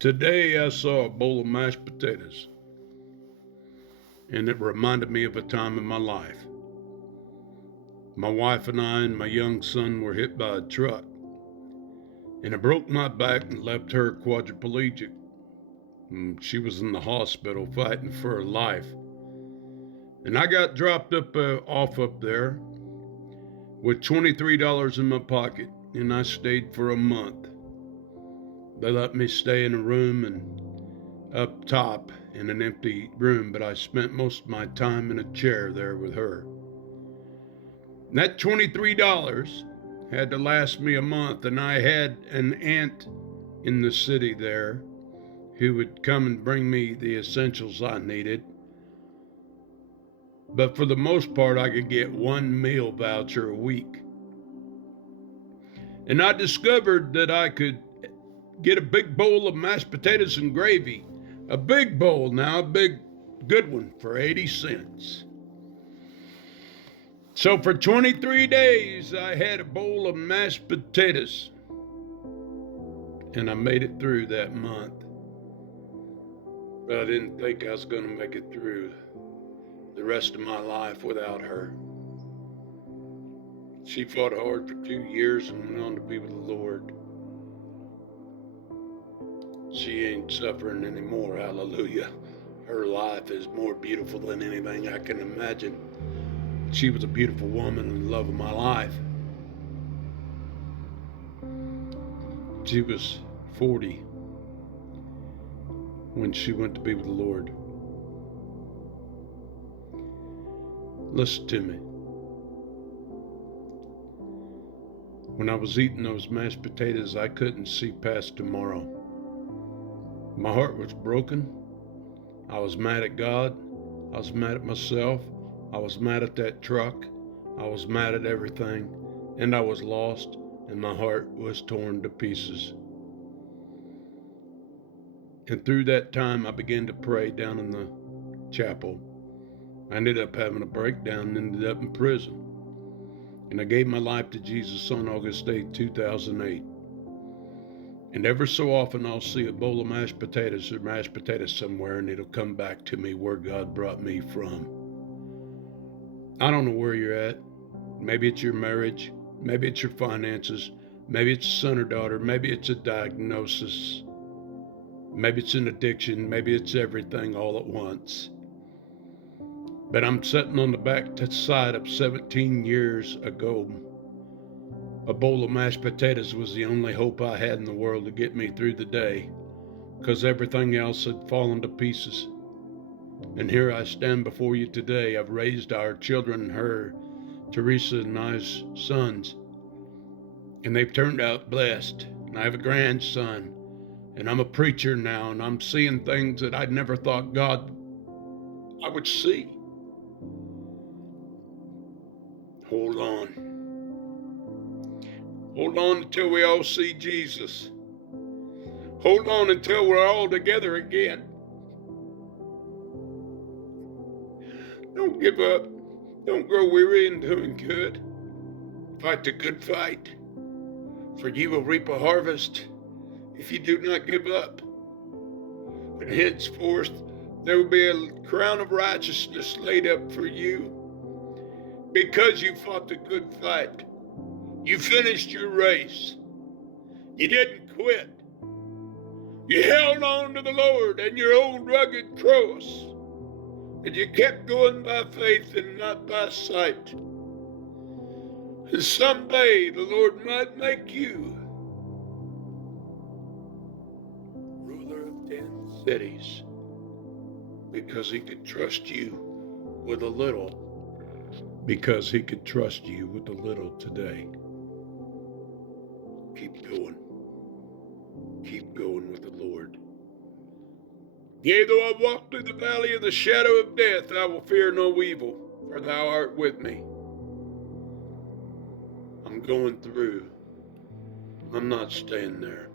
Today I saw a bowl of mashed potatoes, and it reminded me of a time in my life. My wife and I and my young son were hit by a truck, and it broke my back and left her quadriplegic. She was in the hospital fighting for her life. And I got dropped off up there with $23 in my pocket, and I stayed for a month. They let me stay in a room and up top in an empty room, but I spent most of my time in a chair there with her. And that $23 had to last me a month, and I had an aunt in the city there who would come and bring me the essentials I needed. But for the most part, I could get one meal voucher a week. And I discovered that I could get a big bowl of mashed potatoes and gravy. A big bowl now, a big good one for 80 cents. So for 23 days, I had a bowl of mashed potatoes. And I made it through that month. But I didn't think I was going to make it through the rest of my life without her. She fought hard for 2 years and went on to be with the Lord. She ain't suffering anymore, hallelujah. Her life is more beautiful than anything I can imagine. She was a beautiful woman and the love of my life. She was 40 when she went to be with the Lord. Listen to me. When I was eating those mashed potatoes, I couldn't see past tomorrow. My heart was broken. I was mad at God. I was mad at myself. I was mad at that truck. I was mad at everything. And I was lost, and my heart was torn to pieces. And through that time, I began to pray down in the chapel. I ended up having a breakdown and ended up in prison. And I gave my life to Jesus on August 8, 2008. And ever so often I'll see a bowl of mashed potatoes or mashed potatoes somewhere, and it'll come back to me where God brought me from. I don't know where you're at. Maybe it's your marriage. Maybe it's your finances. Maybe it's a son or daughter. Maybe it's a diagnosis. Maybe it's an addiction. Maybe it's everything all at once. But I'm sitting on the back side of 17 years ago. A bowl of mashed potatoes was the only hope I had in the world to get me through the day, because everything else had fallen to pieces. And here I stand before you today. I've raised our children, her, Teresa, and I's sons, and they've turned out blessed. And I have a grandson, and I'm a preacher now, and I'm seeing things that I'd never thought I would see. Hold on. Hold on until we all see Jesus. Hold on until we're all together again. Don't give up. Don't grow weary in doing good. Fight the good fight, for you will reap a harvest if you do not give up. And henceforth there will be a crown of righteousness laid up for you, because you fought the good fight. You finished your race. You didn't quit. You held on to the Lord and your old rugged cross. And you kept going by faith and not by sight. And someday the Lord might make you ruler of 10 cities, because he could trust you with a little. Because he could trust you with a little today. Keep going. Keep going with the Lord. Yea, though I walk through the valley of the shadow of death, I will fear no evil, for thou art with me. I'm going through. I'm not staying there.